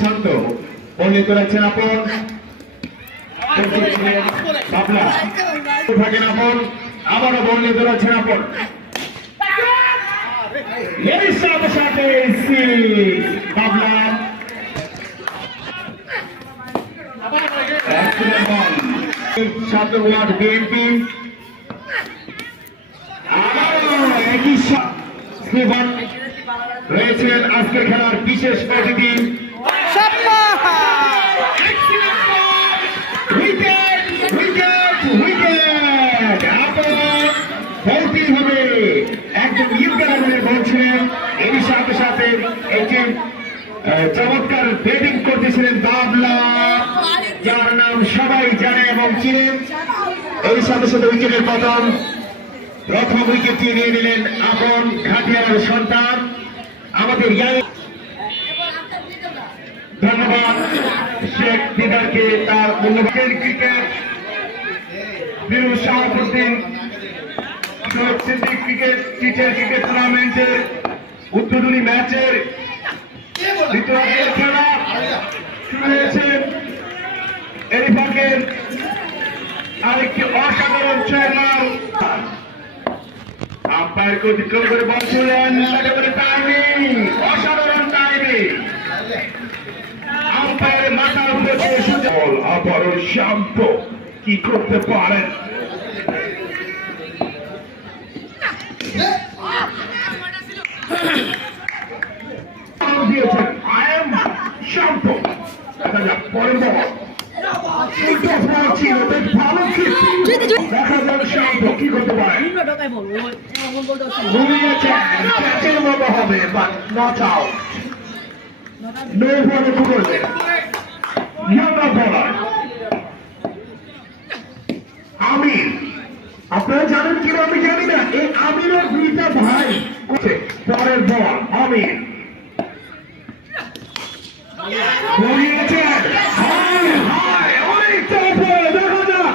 শান্ত বললে তোলাচ্ছেন আপন। থাকেন আপন। আবারও বললে তোলাচ্ছেন আপন। রয়েছেন আজকের খেলার বিশেষ অতিথি। হবে একদম বলছিলেন এর সাথে সাথে একটি চমৎকার ব্যাটিং করতেছিলেন বাবলা যার নাম সবাই জানে এবং চিনেন এর সাথে সাথে উইকেটের পতন প্রথম উইকেটটি নিয়ে নিলেন আপন ঘাটিয়ার সন্তান, আমাদের ধন্যবাদ, শেখ দিদারকে তার মূল্যবান। Cricket Biru Shahabuddin Siddique cricket teacher cricket টুর্নামেন্টের উদ্বোধনী ম্যাচের আরেকটি অসাধারণ অসাধারণ টাইমিং আম্পায়ারের মাথার উপরে আবারও শান্ত কি করতে পারেন দিয়েছেন আই এম শান্ত দেখা যাক শান্ত কি করতে মতো হবে বাট নট আউট নো বলে ইয়াঙ্গা বলার আমির আপনারা জানেন কিনা আমি জানি না এই আমিরের দুইটা ভাই করছে। পরের বল আমির ঘুরিয়েছেন হায় হায় অনেকটা উপরে দেখা যাক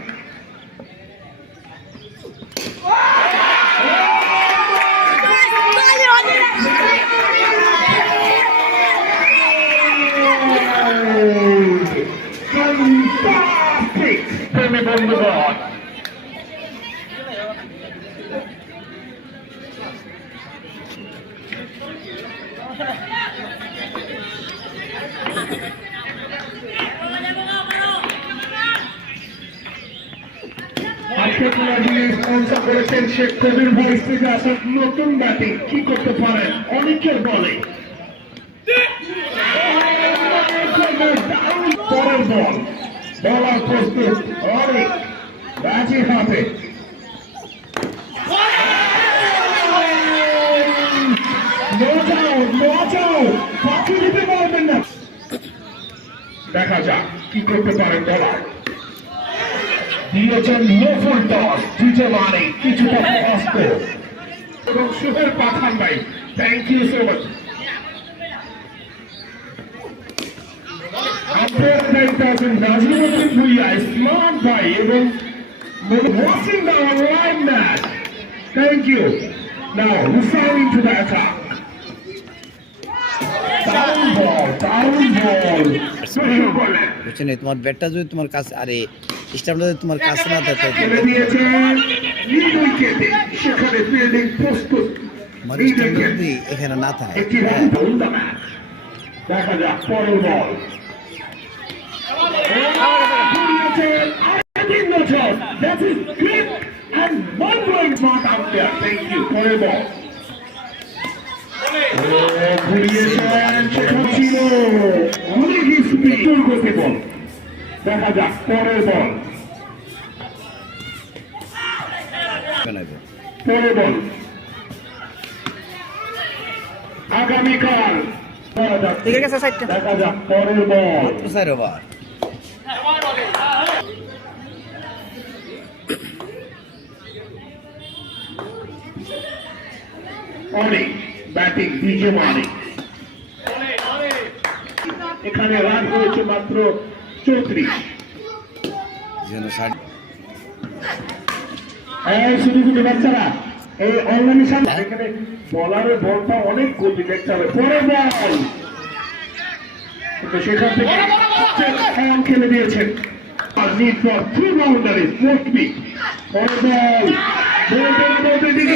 বন্ধুগণ নতুন ব্যাটিং কি করতে পারেন অনেকের বলে পরের বল বলার প্রস্তুত রাজি হবে দিতে দেখা যাক কি করতে পারেন বলার। দিয়েছেন নফুল টস দুটো মানে কিছুটা কষ্ট। এবং সুহের পাঠান ভাই থ্যাংক ইউ সো মাচ আপনার নাজিমুদ্দিন ভুইয়া ইসলাম ভাই এবং watching the online match thank you now referring to the attack down ball down ball শুরু করলেন বুঝছ না তোমার ব্যাটটা যদি তোমার কাছে আরে স্টাম্পটা যদি তোমার কাছে না থাকে আমার লিড স্টাম্পটা যদি এখানে না থাকে ম্যাচ দেখা যাক পরের ball out there thank you পরের বল ঘুরিয়েছেন সেখানে ছিল অনেক স্পিড গতি বল দেখা যাক পরের বল পরের বল আগামীকাল দেখা যাক পরের বল স্যার ওভার অনেক ব্যাটিং ডিজে মানিক এখানে রান হয়েছে মাত্র চৌত্রিশ। যেন শুধু শুধু বাচ্চারা এই অনলাইনের সামনে এখানে বলারের বলটা অনেক গতি দেখতে হবে। পরে বল কিন্তু সেখান থেকে খেলে দিয়েছেন। বাউন্ডারি ফোর্থ পরে বল বলতে বলতে দিকে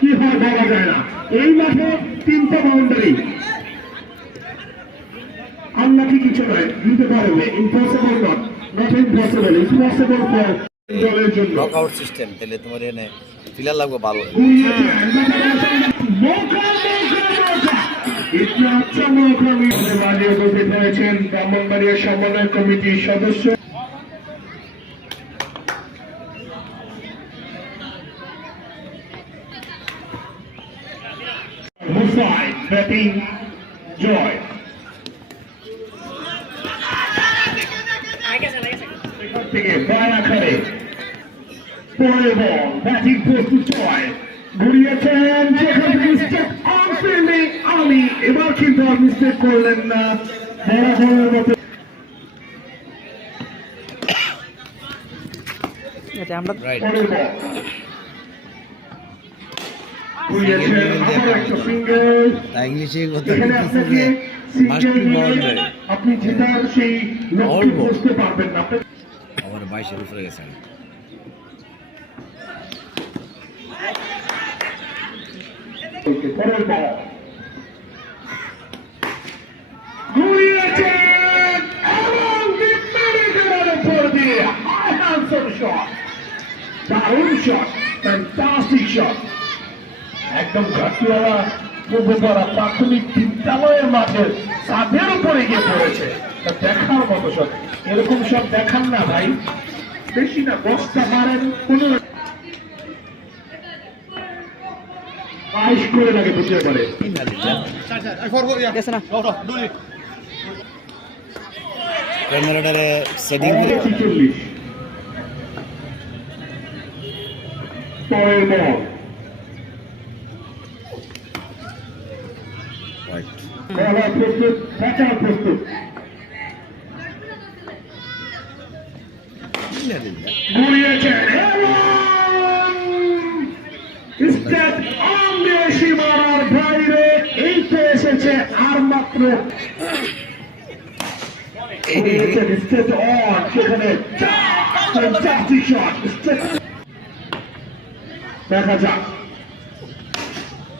কি হয় বলা যায় না? এই মাঠে তিনটা বাউন্ডারি। আল্লাহ কিছু নয় দিতে পারবে। Impossible not not impossible it's possible for দলের জন্য। নক সিস্টেম তাহলে তোমার এখানে ফিলার লাগবে ভালো। ব্রাহ্মণবাড়িয়া সমন্বয় কমিটির সদস্য। ব্যাটিং জয় এখান থেকে বল আকারে পরে বল ব্যাটিং প্রস্তুত জয় ঘুরিয়েছেন যেখান থেকে স্টেপ অন ফিল্ডিং আমি এবার কিন্তু আর মিস্টেক করলেন না বরাবরের মতো এটা আমরা ইংলিশে কথা আপনি জেতার সেই লক্ষ্যে. পৌঁছতে পারবেন না আবার বাইশের উপরে গেছে পরের বল ঘুরিয়েছেন একদম ঘাটিওয়ালা পূর্বপাড়া প্রাথমিক বিদ্যালয়ের মাঠে ছাদের উপরে গিয়ে পড়েছে। তা দেখার মতো শট এরকম সব দেখান না ভাই। বেশি না দশটা মারেন পনেরো বাইশ করে লাগে বুঝতে পারে না। ক্যামেরাটারে সেটিং করে। পরের বল। রাইট খেলা প্রস্তুত ব্যাটার প্রস্তুত ঘুরিয়েছেন স্টেপ অন দিয়ে সীমানার বাইরে এই তো এসেছে আর মাত্র ঘুরিয়েছেন স্টেপ অন সেখানে ফ্যান্টাস্টিক শট স্টেপ দেখা যাক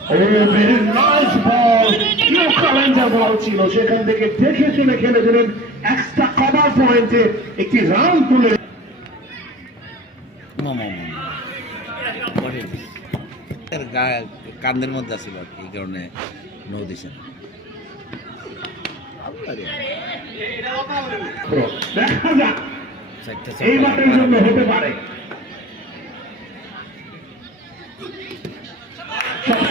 ও very nice ball Q challenger ball ছিল সেখান থেকে দেখে শুনে খেলেছিলেন এক্সট্রা কভার পয়েন্টে একটি রান তুলে। মামা এর গা- কান্দের মধ্যে আছিল কি, এই কারণে নো দিছে না। দেখা যাক এই মাঠের জন্য হতে পারে সবসময় বরাবরের মতো আমি একটা কথা বলব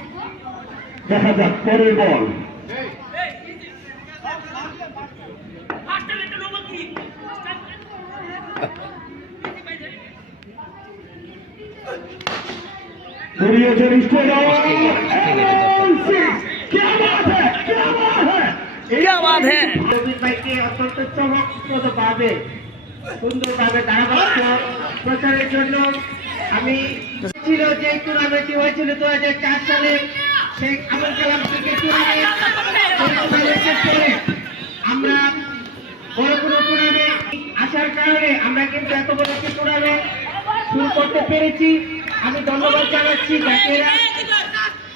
দেখা যাক পরের বল। প্রচারের জন্য আমি ছিল যে টুর্নামেন্টটি হয়েছিল দু হাজার চার সালে শেখ আবুল কালাম আমরা বড় কোনো টুর্নামেন্ট আসার কারণে আমরা কিন্তু এত বড় একটি টুর্নামেন্ট শুরু করতে পেরেছি। আমি ধন্যবাদ জানাচ্ছি জাতীয়রা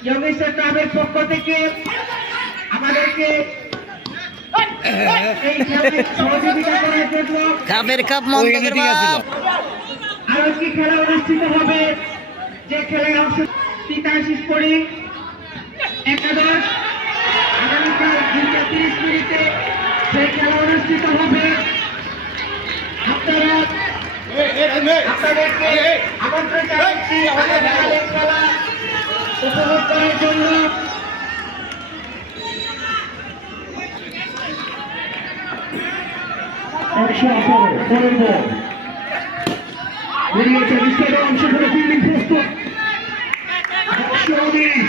ইয়ংস্টার ক্লাবের পক্ষ থেকে। আমাদেরকে এই খেলায় সহযোগিতা করার জন্য কাপের কাপ ওইখানে আরও একটি খেলা অনুষ্ঠিত হবে যে খেলায় অংশ তিতাশিস পরি একাদশ আগামীকাল দুইটা তিরিশ মিনিটে সেই খেলা অনুষ্ঠিত হবে, আপনারা আপনাদেরকে আমন্ত্রণ জানাচ্ছি উপভোগ করার জন্য। সেখানে ফিল্ডিং প্রস্তুত। একশো উনিশ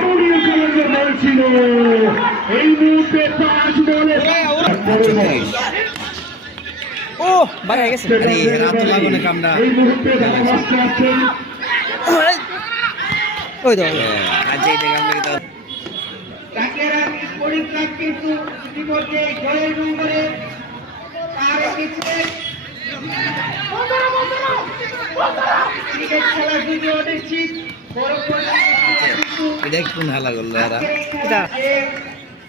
বল ছিল এই মুহূর্তে পাঁচ বলে ও বাইরে গেছে। আরে, এরা তো লাগানো কামড়া। এই মুহূর্তে ধারাভাষ্য আছেন। ওই তো আজ এই টাকা আমরা কিন্তু ডাকেরা পরিত্রাগ কিন্তু ইতিমধ্যে জয়ের নম্বরে পা রেখেছে ক্রিকেট খেলা যদি অনিশ্চিত বড় কিন্তু এটা কোন হালা করল এরা। এটা।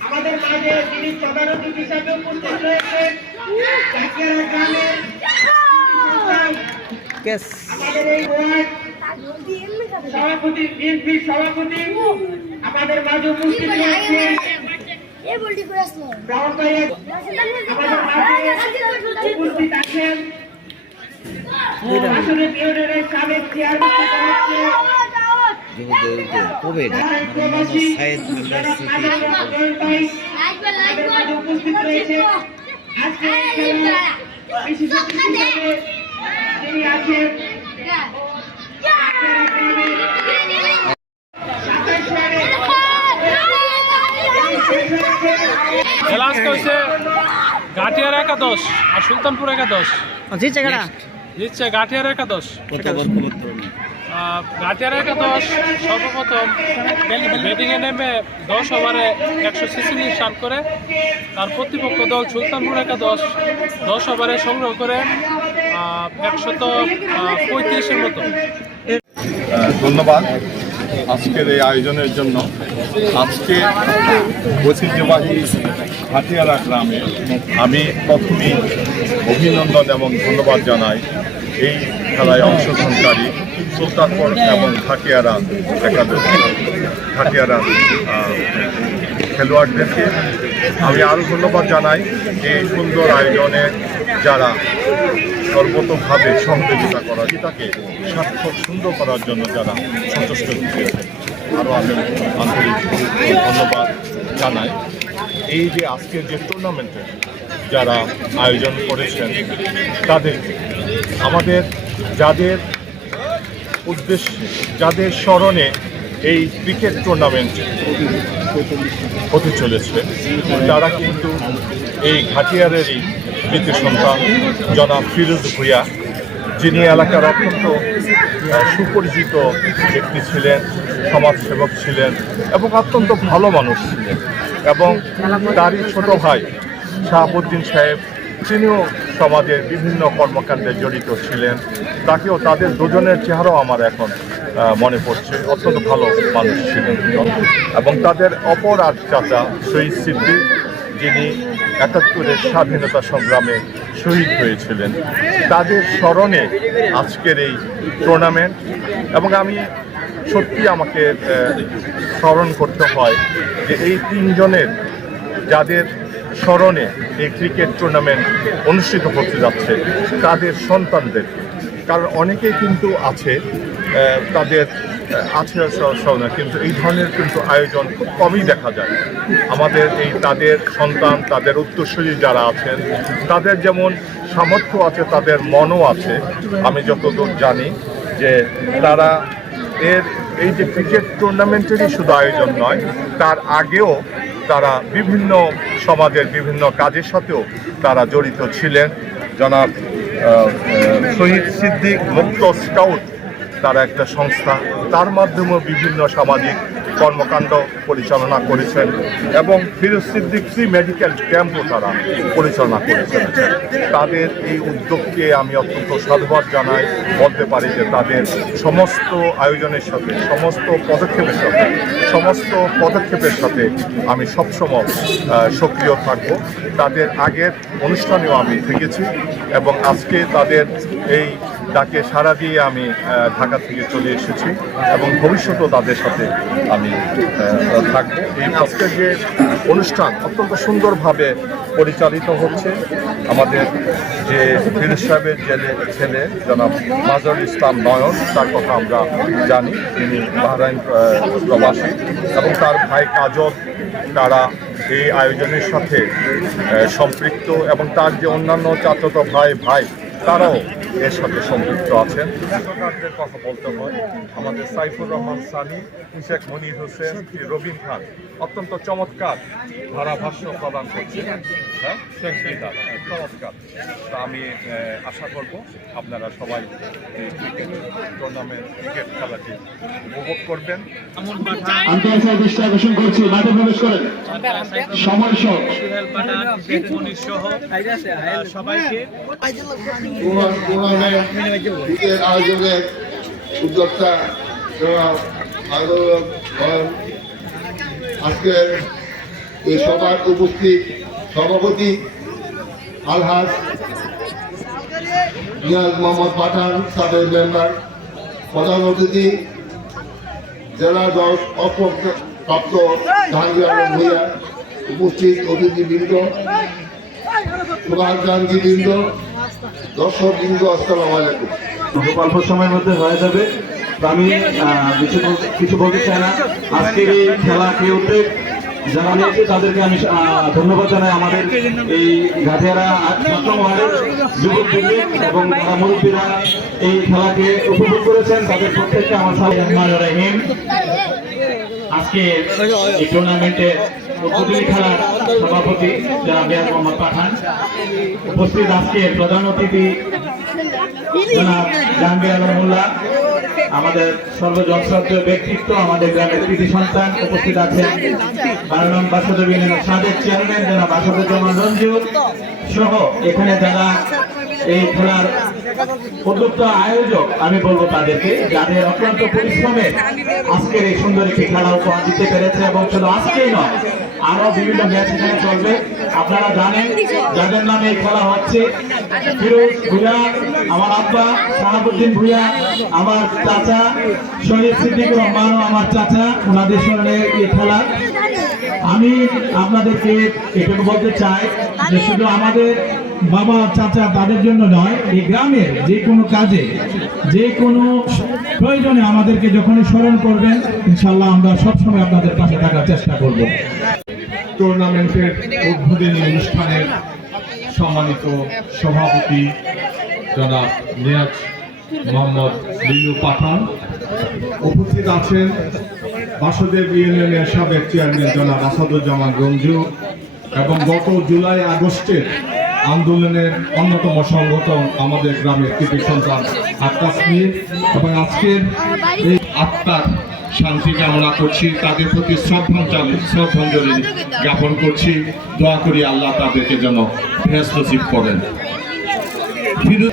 আমাদের মাঝে যিনি তদারকি হিসাবে উপস্থিত রয়েছেন ডাকেরা গ্রামের কেস। আমাদের এই ওয়ার্ড সভাপতি বিএনপি সভাপতি আমাদের মাঝে উপস্থিত রয়েছেন উপস্থিত আছেন। সাবেক চেয়ারম্যান কবে গাটিয়ার একাদশ আর সুলতানপুর একাদশ। জিতছে জিতছে গাটিয়ার একাদশ। আহ, গাটিয়ার একাদশ সর্বপ্রথম ব্যাটিংয়ে নেমে দশ ওভারে একশো ছেচল্লিশ রান করে। তার প্রতিপক্ষ দল সুলতানপুর একাদশ দশ ওভারে সংগ্রহ করে একশত পঁয়ত্রিশের মতো। ধন্যবাদ আজকের এই আয়োজনের জন্য। আজকে ঐতিহ্যবাহী হাতিয়ারা গ্রামে আমি প্রথমেই অভিনন্দন এবং ধন্যবাদ জানাই। এই খেলায় অংশগ্রহণকারী সুলতানপুর এবং হাতিয়ারা একাদশ। আহ, খেলোয়াড়দেরকে আমি আরও ধন্যবাদ জানাই এই সুন্দর আয়োজনে যারা সর্বতভাবে সহযোগিতা করা তাকে সার্থক সুন্দর করার জন্য যারা সন্তুষ্ট দিয়েছে আরও আমি আন্তরিক ধন্যবাদ জানাই। এই যে আজকের যে টুর্নামেন্টে যারা আয়োজন করেছেন তাদের আমাদের যাদের উদ্দেশ্যে, যাদের স্মরণে এই ক্রিকেট টুর্নামেন্ট হতে চলেছে, তারা কিন্তু এই ঘাটিয়ারেরই দ্বিতীয় সন্তান, জনাব ফিরোজ ভুইয়া, যিনি এলাকার অত্যন্ত সুপরিচিত ব্যক্তি ছিলেন, সমাজসেবক ছিলেন এবং অত্যন্ত ভালো মানুষ ছিলেন এবং তারই ছোট ভাই শাহাবুদ্দিন সাহেব, তিনিও সমাজের বিভিন্ন কর্মকাণ্ডে জড়িত ছিলেন, তাকেও তাদের দুজনের চেহারাও আমার এখন মনে পড়ছে। অত্যন্ত ভালো মানুষ ছিলেন এবং তাদের অপর আর চাচা শহীদ সিদ্দিক, যিনি একাত্তরের স্বাধীনতা সংগ্রামে শহীদ হয়েছিলেন। তাদের স্মরণে আজকের এই টুর্নামেন্ট এবং আমি সত্যি আমাকে স্মরণ করতে হয় যে এই তিনজনের, যাদের স্মরণে এই ক্রিকেট টুর্নামেন্ট অনুষ্ঠিত হতে যাচ্ছে তাদের সন্তানদের। কারণ অনেকেই কিন্তু আছে তাদের আছে কিন্তু এই ধরনের কিন্তু আয়োজন খুব কমই দেখা যায়। আমাদের এই তাদের সন্তান, তাদের উত্তরসূরি যারা আছেন, তাদের যেমন সামর্থ্য আছে, তাদের মনও আছে। আমি যতদূর জানি যে তারা এর, এই যে ক্রিকেট টুর্নামেন্টেরই শুধু আয়োজন নয়, তার আগেও তারা বিভিন্ন সমাজের বিভিন্ন কাজের সাথেও তারা জড়িত ছিলেন। জনাব শহীদ সিদ্দিক মুক্ত স্কাউট তারা একটা সংস্থা। তার মাধ্যমে বিভিন্ন সামাজিক কর্মকাণ্ড পরিচালনা করেছেন এবং ফিরোজ মেডিকেল ক্যাম্পও তারা পরিচালনা করেছেন। তাদের এই উদ্যোগকে আমি অত্যন্ত সাধুবাদ জানাই। বলতে পারি যে তাদের সমস্ত আয়োজনের সাথে, সমস্ত পদক্ষেপের সাথে, সমস্ত পদক্ষেপের সাথে আমি সবসময় সক্রিয় থাকব। তাদের আগের অনুষ্ঠানেও আমি থেকেছি এবং আজকে তাদের এই ডাকে সাড়া দিয়ে আমি ঢাকা থেকে চলে এসেছি এবং ভবিষ্যতেও তাদের সাথে আমি থাকব। এই আজকের যে অনুষ্ঠান অত্যন্ত সুন্দরভাবে পরিচালিত হচ্ছে। আমাদের যে ফিরোজ সাহেবের জেলে, ছেলে, জনাব মাজর ইসলাম নয়ন, তার কথা আমরা জানি। তিনি বাহরাইন প্রবাসী এবং তার ভাই কাজল, তারা এই আয়োজনের সাথে সম্পৃক্ত এবং তার যে অন্যান্য চাচত ভাই ভাই তারাও এর সাথে সম্পৃক্ত আছেন। নাটককারদের কথা বলতে হয় আমাদের সাইফুর রহমান সানি শেখ মনির হোসেন রবিন খান। অত্যন্ত চমৎকার ধারাভাষ্য প্রদান করছেন। হ্যাঁ শেখ বিদার চমৎকার। তা আমি আশা করব আপনারা সবাই এই ক্রিকেট টুর্নামেন্ট ক্রিকেট খেলাটি উপভোগ করবেন। আন্তর্জাতিক দৃষ্টি আকর্ষণ করছি মাঠে প্রবেশ করেন। সময় সহ। সবাইকে। টুর্নামেন্টের আয়োজনের উদ্যোক্তা আন্দোলন আজকের এই সভার উপস্থিত সভাপতি আলহাজ নিয়াজ মোহাম্মদ পাঠান, সাবেক মেম্বার, প্রধান অতিথি, জেলা দশ অপ্রাপ্ত আলম ভূঁইয়া, উপস্থিত অতিথিবৃন্দ, সুভাষ গান্ধী বৃন্দ দর্শক বৃন্দ আসসালামু আলাইকুম। খুব অল্প সময়ের মধ্যে হয়ে যাবে। তো আমি বল- কিছু বলতে চাই না। আজকের এই খেলাকে উদ্যোগ যারা নিয়েছে তাদেরকে আমি ধন্যবাদ জানাই। আমাদের এই ঘাটিয়ারা সপ্তম ওয়ার্ডের যুবক এবং মুরব্বীরা এই খেলাকে উপভোগ করেছেন। তাদের প্রত্যেককে আমার সালাম। রহিম। আজকে এই টুর্নামেন্টের উদ্বোধনী খেলার সভাপতি যারা মেয়র মোহাম্মদ পাঠান উপস্থিত আজকে প্রধান অতিথি জনাব জাহাঙ্গীর আলম মোল্লা, আমাদের সর্বজনশ্রদ্ধেয় ব্যক্তিত্ব, আমাদের গ্রামের কৃতি সন্তান উপস্থিত আছেন। বারো নং বাসুদেব সাবেক চেয়ারম্যান জনাব বাসুদুজ্জামান রঞ্জু সহ এখানে যারা এই খেলার উদ্যোক্তা আয়োজক, আমি বলব তাদেরকে, যাদের অত্যন্ত পরিশ্রমে আজকের এই সুন্দর একটি খেলা উপহার দিতে পেরেছে এবং শুধু আজকেই নয় আরও বিভিন্ন ম্যাচ এখানে চলবে। আপনারা জানেন, যাদের নামে এই খেলা হচ্ছে, ফিরোজ ভুইয়া, আমার আব্বা, শাহাবুদ্দিন ভুইয়া, আমার চাচা, শহীদ সিদ্দিক রহমানও আমার চাচা, ওনাদের স্মরণে এই খেলা। আমি আপনাদেরকে এটুকু বলতে চাই যে শুধু আমাদের বাবা, চাচা তাদের জন্য নয়, এই গ্রামের যে কোনো কাজে, যে কোনো প্রয়োজনে আমাদেরকে যখনই স্মরণ করবেন ইনশাল্লাহ আমরা সবসময় আপনাদের পাশে থাকার চেষ্টা করব। টুর্নামেন্টের উদ্বোধনী অনুষ্ঠানের সম্মানিত সভাপতি জনাব নিয়াজ মোহাম্মদ লিলু পাঠান। উপস্থিত আছেন বাসুদেব ইউনিয়নের সাবেক চেয়ারম্যান জনাব আসাদুজ্জামান রঞ্জু এবং গত জুলাই আগস্টের আন্দোলনের অন্যতম সংগঠন আমাদের গ্রামের কৃতি সন্তান আত্মাস নিয়ে এবং আজকের এই আত্মার শান্তি কামনা করছি, তাদের প্রতি শ্রদ্ধাঞ্জলি শ্রদ্ধাঞ্জলি জ্ঞাপন করছি। দোয়া করি আল্লাহ তাদেরকে যেন নসিব করেন।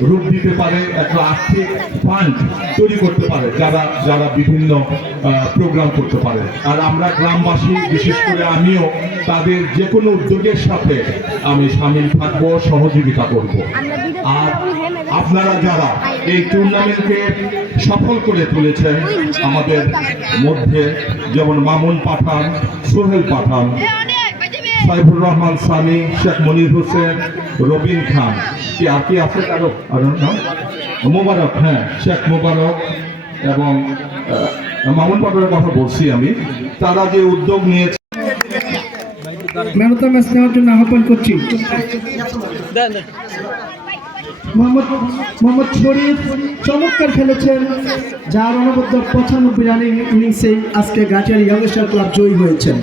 রূপ দিতে পারে, একটা আর্থিক ফান্ড তৈরি করতে পারে, যারা যারা বিভিন্ন প্রোগ্রাম করতে পারে। আর আমরা গ্রামবাসী, বিশেষ করে আমিও, তাদের যে কোনো উদ্যোগের সাথে আমি সামিল থাকব, সহযোগিতা করব। আর আপনারা যারা এই টুর্নামেন্টকে সফল করে তুলেছেন, আমাদের মধ্যে যেমন মামুন পাঠান, সোহেল পাঠান সাইফুর রহমান সানি, শেখ মনির হোসেন, রবিন খান। কি আর কি আছে কারও মোবারক হ্যাঁ শেখ মোবারক এবং মামুন পাঠানের কথা বলছি আমি। তারা যে উদ্যোগ নিয়েছে নেওয়ার জন্য আহ্বান করছি। মোহাম্মদ মোহাম্মদ শরীফ চমৎকার খেলেছেন, যার অনবদ্য পঁচানব্বই রানিং ইনিংসে আজকে গাটিয়ার ইয়াংস্টার ক্লাব জয়ী হয়েছেন।